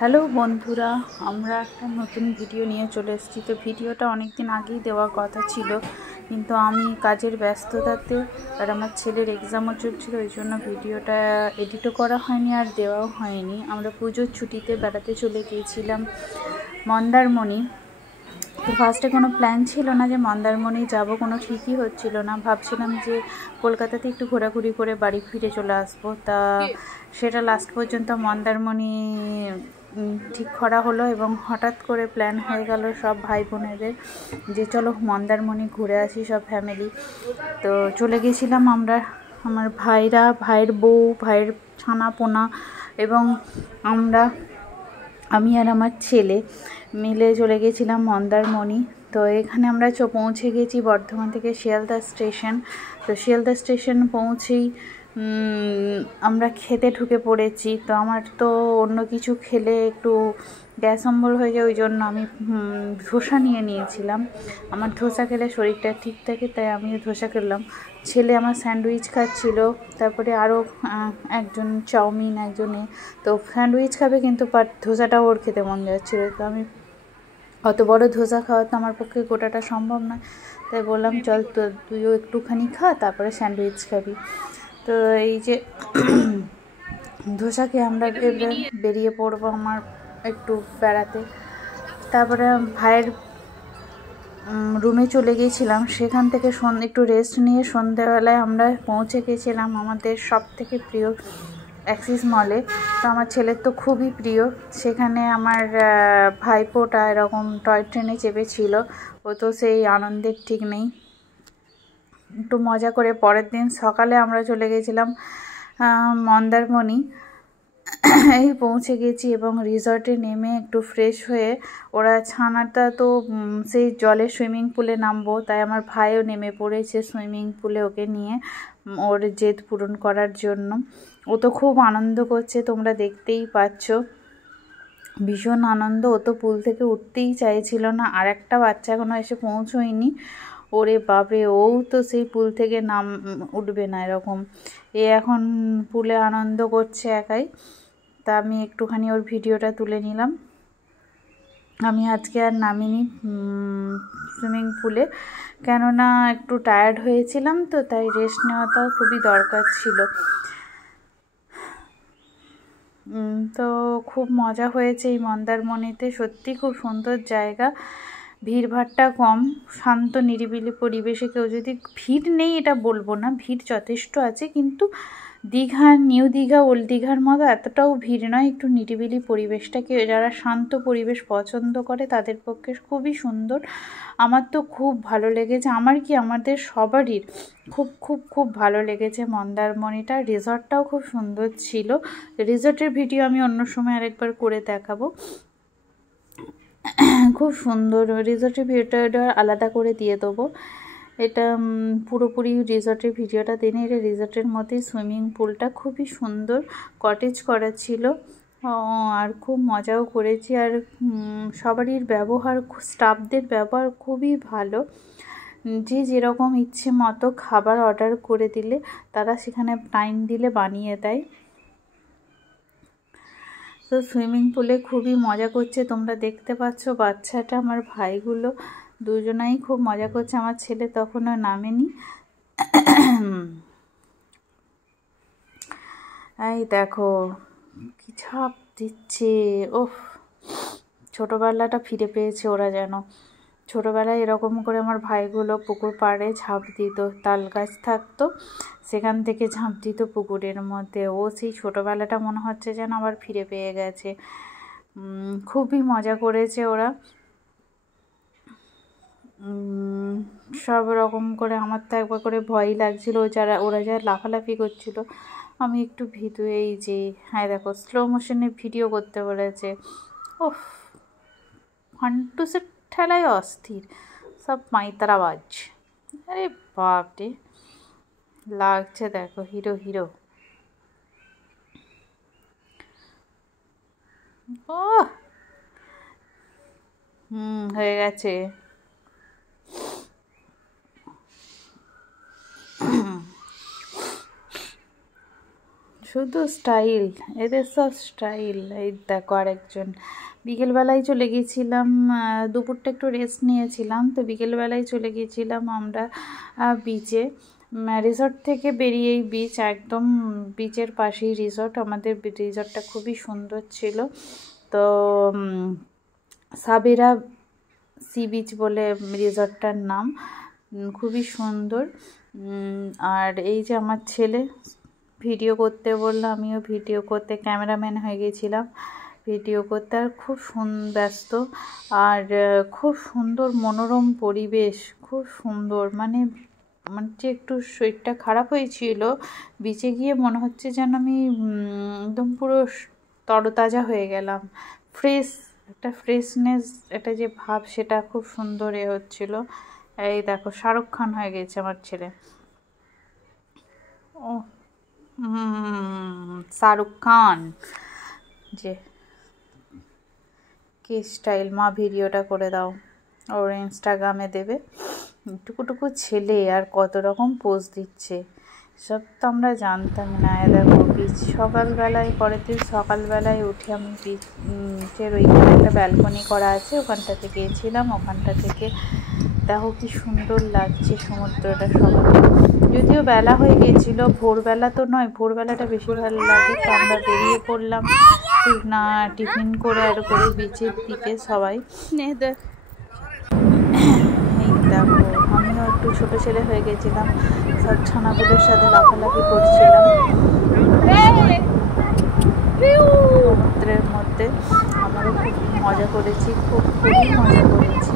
Hello বন্ধুরা, আমরা একটা নতুন ভিডিও নিয়ে চলে এসেছি। তো ভিডিওটা অনেক দিন আগেই দেওয়ার কথা ছিল, কিন্তু আমি কাজের ব্যস্ততাতে আর আমার ছেলের এক্সামও চলছিল, ওই জন্য ভিডিওটা এডিটও করা হয়নি আর দেওয়াও হয়নি। আমরা পুজোর ছুটিতে বেড়াতে চলে গিয়েছিলাম মন্দারমণি। তো ফার্স্টে কোনো প্ল্যান ছিল না যে মন্দারমণি যাব, কোনো ঠিকই হচ্ছিল না। ভাবছিলাম যে কলকাতাতে একটু ঘোরাঘুরি করে বাড়ি ফিরে চলে আসবো। তা সেটা লাস্ট পর্যন্ত মন্দারমণি ঠিক করা হলো এবং হঠাৎ করে প্ল্যান হয়ে গেল সব ভাই বোনেদের যে চলো মন্দারমণি ঘুরে আসি সব ফ্যামিলি। তো চলে গেছিলাম আমরা, আমার ভাইরা, ভাইয়ের বউ, ভাইয়ের ছানা পোনা এবং আমি আর আমার ছেলে মিলে চলে গেছিলাম মন্দারমণি। তো এখানে আমরা পৌঁছে গেছি বর্ধমান থেকে শিয়ালদা স্টেশন। তো শিয়ালদা স্টেশন পৌঁছেই আমরা খেতে ঢুকে পড়েছি। তো আমার তো অন্য কিছু খেলে একটু গ্যাস অম্বল হয়ে যায়, ওই জন্য আমি ধোসা নিয়ে নিয়েছিলাম। আমার ধোসা খেলে শরীরটা ঠিক থাকে, তাই আমিও ধোসা খেলাম। ছেলে আমার স্যান্ডউইচ খাচ্ছিল, তারপরে আরও একজন চাউমিন, একজনে তো স্যান্ডউইচ খাবে, কিন্তু ধোসাটাও ওর খেতে মন যাচ্ছিলো। তো আমি অত বড় ধোসা খাওয়া তো আমার পক্ষে গোটাটা সম্ভব নয়, তাই বললাম চল তো তুইও একটুখানি খা, তারপরে স্যান্ডউইচ খাবি। তো এই যে ধোসাকে আমরা বেরিয়ে পড়বো আমার একটু বেড়াতে। তারপরে ভাইয়ের রুমে চলে গিয়েছিলাম, সেখান থেকে একটু রেস্ট নিয়ে সন্ধ্যেবেলায় আমরা পৌঁছে গেছিলাম আমাদের সব থেকে প্রিয় অ্যাক্সিস মলে। তো আমার ছেলের তো খুবই প্রিয়, সেখানে আমার ভাইপোটা এরকম টয় ট্রেনে চেপেছিল, ও তো সেই আনন্দের ঠিক নেই। একটু মজা করে পরের দিন সকালে আমরা চলে গেছিলাম মন্দারমণি। এই পৌঁছে গেছি এবং রিসর্টে নেমে একটু ফ্রেশ হয়ে ওরা ছানাটা তো সেই জলে সুইমিং পুলে নামবো, তাই আমার ভাইও নেমে পড়েছে সুইমিং পুলে ওকে নিয়ে ওর জেদ পূরণ করার জন্য। ও তো খুব আনন্দ করছে, তোমরা দেখতেই পাচ্ছ, ভীষণ আনন্দ। ও তো পুল থেকে উঠতেই চাইছিল না, আর একটা বাচ্চা এখনও এসে পৌঁছয়নি। ওরে বাপরে, ও তো সেই পুল থেকে উঠবে না এরকম। এ এখন পুলে আনন্দ করছে একাই। তা আমি একটুখানি ওর ভিডিওটা তুলে নিলাম। আমি আজকে আর নামিনি সুইমিং পুলে, কেননা একটু টায়ার্ড হয়েছিলাম, তো তাই রেস্ট নেওয়াটা খুবই দরকার ছিল। তো খুব মজা হয়েছে এই মন্দারমণিতে, সত্যি খুব সুন্দর জায়গা, ভিড়ভাট্টা কম, শান্ত নিরিবিলি পরিবেশে। কেউ যদি ভিড় নেই এটা বলবো না, ভিড় যথেষ্ট আছে, কিন্তু দীঘা, নিউ দীঘা, ওল্ড দীঘার মতো এতটাও ভিড় নয়। একটু নিরিবিলি পরিবেশটাকে যারা শান্ত পরিবেশ পছন্দ করে তাদের পক্ষে খুবই সুন্দর। আমার তো খুব ভালো লেগেছে, আমাদের সবারই খুব খুব খুব ভালো লেগেছে মন্দারমণিটা। রিসর্টটাও খুব সুন্দর ছিল। রিসর্টের ভিডিও আমি অন্য সময় আরেকবার করে দেখাবো, খুব সুন্দর। রিসর্টের ভিডিওটা আলাদা করে দিয়ে দেবো, এটা পুরোপুরি রিসর্টের ভিডিওটা দিনে। এটা রিসর্টের মধ্যেই সুইমিং পুলটা খুবই সুন্দর, কটেজ করা ছিল, আর খুব মজাও করেছি। আর সবারই ব্যবহার, স্টাফদের ব্যবহার খুবই ভালো। যে যেরকম ইচ্ছে মতো খাবার অর্ডার করে দিলে তারা সেখানে টাইম দিলে বানিয়ে দেয়। তো সুইমিং পুলে খুবই মজা করছে, তোমরা দেখতে পাচ্ছ বাচ্চাটা, আমার ভাইগুলো দুজনাই খুব মজা করছে। আমার ছেলে তখনও নামেনি। এই দেখো কি ঝাঁপ দিচ্ছে, ওফ, ছোটোবেলাটা ফিরে পেয়েছে ওরা যেন। ছোটোবেলায় এরকম করে আমার ভাইগুলো পুকুর পাড়ে ঝাঁপ দিত, তাল গাছ থাকতো সেখান থেকে ঝাঁপ দিত পুকুরের মধ্যে। ও সেই ছোটোবেলাটা মনে হচ্ছে যেন আবার ফিরে পেয়ে গেছে। খুবই মজা করেছে ওরা সব রকম করে। আমার তো একবার করে ভয়ই লাগছিলো, ওরা যারা লাফালাফি করছিল, আমি একটু ভীতু। এই যে হ্যাঁ দেখো, স্লো মোশনে ভিডিও করতে বলেছে। ওফ, ফান্টুসের ঠেলায় অস্থির, সব মাইতারাবাজ। আরে বাপরে, লাগছে দেখো হিরো হিরো। ও হয়ে গেছে। শুধু স্টাইল, এদের সব স্টাইল। এই দেখো আরেকজন। বিকেলবেলায় চলে গিয়েছিলাম, দুপুরটা একটু রেস্ট নিয়েছিলাম, তো বিকেলবেলায় চলে গিয়েছিলাম আমরা বিচে। রিসর্ট থেকে বেরিয়েই বিচ, একদম বিচের পাশেই রিসর্ট। আমাদের রিসর্টটা খুবই সুন্দর ছিল। তো সাবেরা সি বিচ বলে রিসর্টটার নাম, খুবই সুন্দর। আর এই যে আমার ছেলে ভিডিও করতে বললো, আমিও ভিডিও করতে ক্যামেরাম্যান হয়ে গেছিলাম ভিডিও করতে। আর খুব ব্যস্ত, আর খুব সুন্দর মনোরম পরিবেশ, খুব সুন্দর। মানে যে একটু শরীরটা খারাপ হয়েছিল বিচে গিয়ে, মনে হচ্ছে যেন আমি একদম পুরো তরতাজা হয়ে গেলাম, ফ্রেশ, একটা ফ্রেশনেস, এটা যে ভাব, সেটা খুব সুন্দর হচ্ছিল। এই দেখো শাহরুখ খান হয়ে গেছে আমার ছেলে। ও শাহরুখ খান যে কি স্টাইল। মা ভিডিওটা করে দাও, ওর ইনস্টাগ্রামে দেবে। টুকু ছেলে আর কত রকম পোজ দিচ্ছে, সব তো আমরা জানতাম না। দেখো বিচ সকালবেলায়, পরের দিন সকালবেলায় উঠে আমি বিচের ওইখানে একটা ব্যালকনি করা আছে, ওখানটাতে গিয়েছিলাম। ওখানটা থেকে দেখো কি সুন্দর লাগছে সমুদ্রটা সকালে। যদিও বেলা হয়ে গিয়েছিল, ভোরবেলা তো নয়, ভোরবেলাটা বেশি ভালো লাগে। তো আমরা বেরিয়ে পড়লাম টিফিন করে আর করে বিচের দিকে সবাই। এই দেখো আমিও একটু ছোট ছেলে হয়ে গেছিলাম, সব ছানাগুলোর সাথে লাফালাফি করছিলাম সমুদ্রের মধ্যে। আমারও খুব মজা করেছি, খুবই মজা করেছি।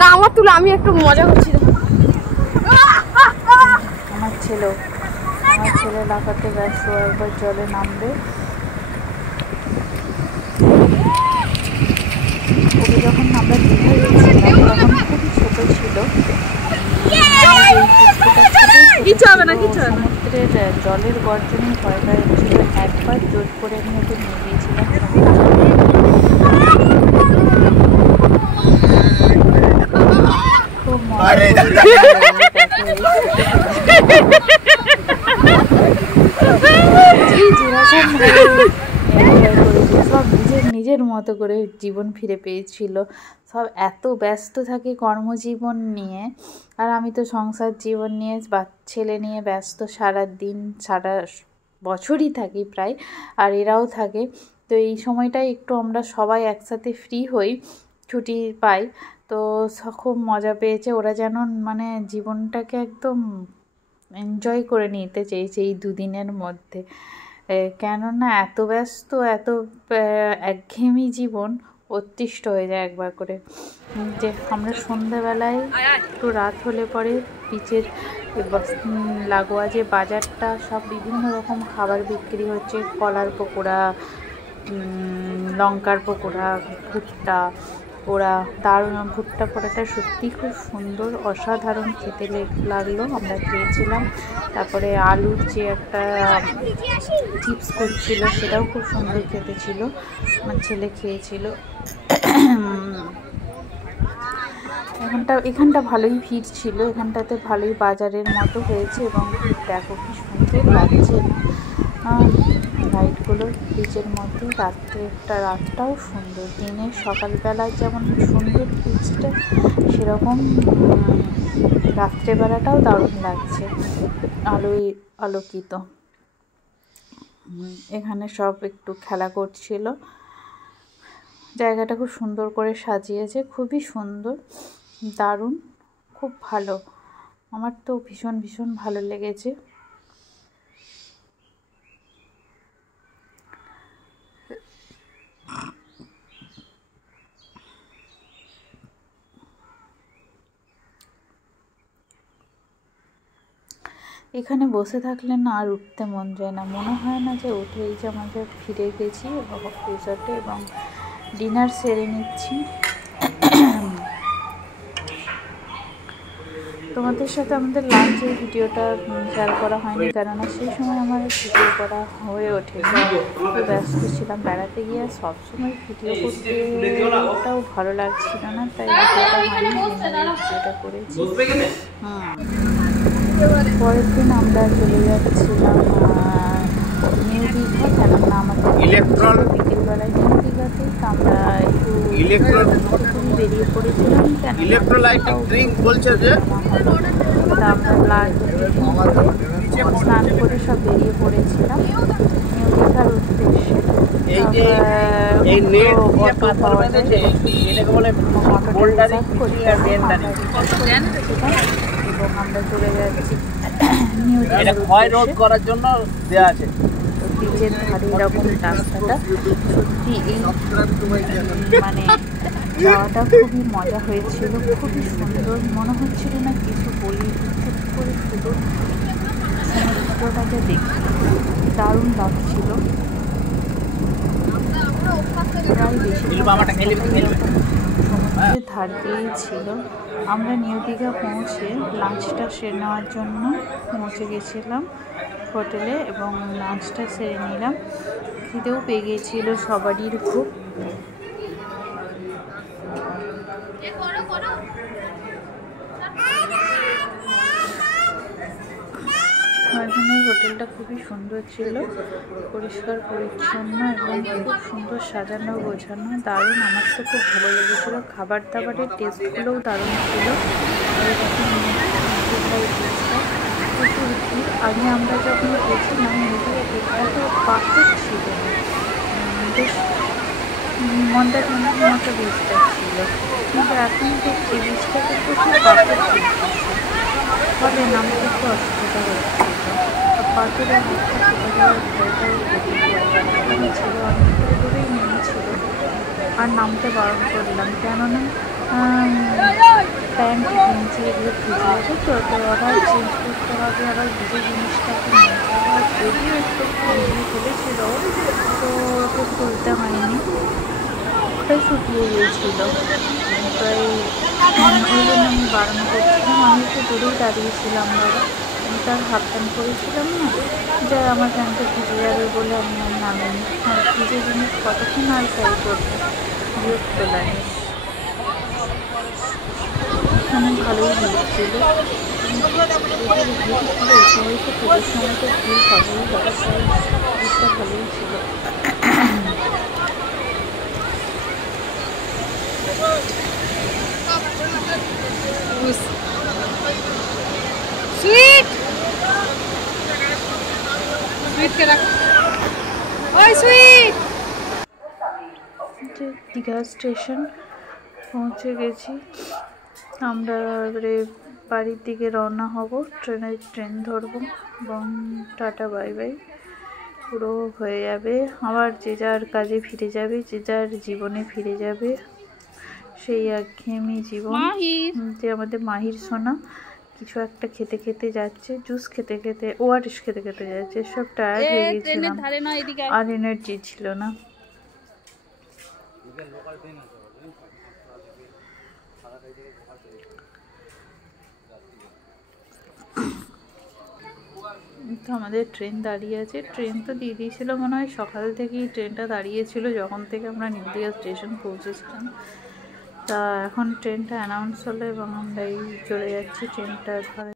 না আমার তুলে আমি একটু মজা করছি। আমার ছেলে লাফাতে ব্যস্ত, একবার জলে নামবে। ওকে যখন আমরা দীঘায় গেছিলাম তখন খুবই ছোট ছিল, সমুদ্রের জলের গর্জনে ভয় পাচ্ছিল। একবার জোর করে আমি ওকে নিয়ে গিয়েছিলাম খুব সব নিজের মতো করে জীবন ফিরে পেয়েছিল। সব এত ব্যস্ত থাকে কর্মজীবন নিয়ে, আর আমি তো সংসার জীবন নিয়ে, ছেলে নিয়ে ব্যস্ত সারা দিন, সারা বছরই থাকি প্রায়, আর এরাও থাকে। তো এই সময়টাই একটু আমরা সবাই একসাথে ফ্রি হই, ছুটি পাই। তো খুব মজা পেয়েছে ওরা, যেন মানে জীবনটাকে একদম এনজয় করে নিতে চেয়েছে এই দুদিনের মধ্যে। কেননা এত ব্যস্ত, এত একঘেয়েমি জীবন অতিষ্ঠ হয়ে যায় একবার করে। যে আমরা সন্ধ্যাবেলায় একটু রাত হলে পরে বিচের লাগোয়া যে বাজারটা, সব বিভিন্ন রকম খাবার বিক্রি হচ্ছে, কলার পকোড়া, লঙ্কার পকোড়া, ভুট্টা পোড়া, দারুণ। ভুট্টা পোড়াটা সত্যিই খুব সুন্দর, অসাধারণ খেতে লাগলো, আমরা খেয়েছিলাম। তারপরে আলুর যে একটা চিপস করছিল, সেটাও খুব সুন্দর খেতে ছিল, আমার ছেলে খেয়েছিল। এখানটা ভালোই ভিড় ছিল, এখানটাতে ভালোই বাজারের মতো হয়েছে, এবং দেখো কি সুন্দর লাগছে লাইটগুলো বিচের মধ্যে। রাতটাও সুন্দর, দিনের সকালবেলায় যেমন সুন্দর বিচটা, সেরকম রাত্রেবেলাটাও দারুণ লাগছে, আলোকিত। এখানে সব একটু খেলা করছিল, জায়গাটা খুব সুন্দর করে সাজিয়েছে, খুবই সুন্দর, দারুণ, খুব ভালো। আমার তো ভীষণ ভীষণ ভালো লেগেছে। এখানে বসে থাকলে না আর উঠতে মন যায় না, মনে হয় না যে উঠে। এই যে আমাদের ফিরে গেছি রিসর্টে এবং ডিনার সেরে নিচ্ছি। তোমাদের সাথে আমাদের লাঞ্চের ভিডিওটা শেয়ার করা হয়নি, কেননা সেই সময় আমার ভিডিও করা হয়ে ওঠেনি, খুব ব্যস্ত ছিলাম বেড়াতে গিয়ে। সবসময় ভিডিও করতেও ভালো লাগছিল না, তাই ভিডিওটা হয়নি, ভিডিওটা করেছি। পরের দিন আমরা চলে যাচ্ছিলাম নিউ দীঘা, কেননা আমাদের বিকেলবেলায় নিউ দীঘাতেই তো আমরা একটু বেরিয়ে পড়েছিলাম। ইলেকট্রোলাইটিক ড্রিঙ্ক বলছে যে তা আমরা লাঞ্চ স্নান করে সব বেরিয়ে পড়েছিলাম নিউ দীঘার উদ্দেশ্যে। অটো পাওয়া যায়, অটোটা রিজার্ভ করতে হবে, এবং আমরা চলে যাচ্ছি নিউ দীঘার করার জন্য দেওয়া আছে। ব্রিজের ধারে এরকম রাস্তাটা সত্যি এই মানে যাওয়াটা খুবই মজা হয়েছিল, খুবই সুন্দর মনে হচ্ছিল না কিছু বলি, চুপ করে শুধু সমুদ্রটাকে দেখি, দারুণ লাগছিল। প্রায় বেশি সমুদ্রের ধার দিয়েই ছিল। আমরা নিউ দীঘা পৌঁছে লাঞ্চটা সেরে নেওয়ার জন্য পৌঁছে গেছিলাম হোটেলে, এবং লাঞ্চটা সেরে নিলাম। খিদেও পেয়ে গিয়েছিল সবারই খুব। এখানের হোটেলটা খুবই সুন্দর ছিল, পরিষ্কার পরিচ্ছন্ন এবং খুব সুন্দর সাজানো গোছানো, দারুণ। আমার তো খুব ভালো লেগেছিল। খাবার দাবারের টেস্টগুলোও দারুণ ছিল। আগে আমরা যখন গেছিলাম এটা তো পারফেক্ট ছিল, বেশ মন্দার মতো বীজটা ছিল, কিন্তু এখন দেখছি বীজটাকে প্রচুর পারফেক্ট ফলে নামতে একটু অসুবিধা হচ্ছিল। পাথরের হাতটা কেটে যাওয়ার ভয়টাও ছিল, অনেকটা দূরেই নেমেছিল। আর নামতে বারণ করলাম, কেননা প্যান্ট গেঞ্জি এগুলো ভিজে যাবে, তো আবার চেঞ্জ করতে হবে, আবার ভিজে জিনিসটাকে নিতে হবে। যদিও একটু ভিজে ফেলেছিল, তো ওকে খুলতে হয়নি, ওটাই শুকিয়ে গিয়েছিল। তাই ওই জন্য আমি বারণ করছিলাম। আমি একটু দূরেই দাঁড়িয়েছিলাম দাদা, আমি তার হাফ প্যান্ট করেছিলাম না, যা আমার প্যান্টটা ভিজে যাবে বলে আমি আর নামিনি। আর ভিজে জিনিস কতক্ষণ আর ট্রাই করবো, বিরক্ত লাগে। অনেক ভালোই ভিড় ছিল, পুজোর সময় তো ভিড় হবেই, ভিড়টা ভালোই ছিল। দীঘা স্টেশন পৌঁছে গেছি আমরা। এবারে বাড়ির দিকে রওনা হব, ট্রেন ধরবো, এবং টাটা বাই বাই। পুরো হয়ে যাবে, আবার যে যার কাজে ফিরে যাবে, যে যার জীবনে ফিরে যাবে, সেই একঘেয়েমি জীবন। যে আমাদের মাহির সোনা কিছু একটা খেতে খেতে যাচ্ছে, জুস খেতে খেতে, ওআরএস খেতে খেতে যাচ্ছে। সব টায়ার্ড হয়ে গেছিলাম, আর এনার্জি ছিল না। তো আমাদের ট্রেন দাঁড়িয়ে আছে, ট্রেন তো দিয়ে দিয়েছিল মনে হয় সকাল থেকেই, ট্রেনটা দাঁড়িয়েছিল যখন থেকে আমরা নিউ দীঘা স্টেশন পৌঁছেছিলাম। তা এখন ট্রেনটা অ্যানাউন্স হলো এবং আমরা এই চলে যাচ্ছি ট্রেনটা ধরে।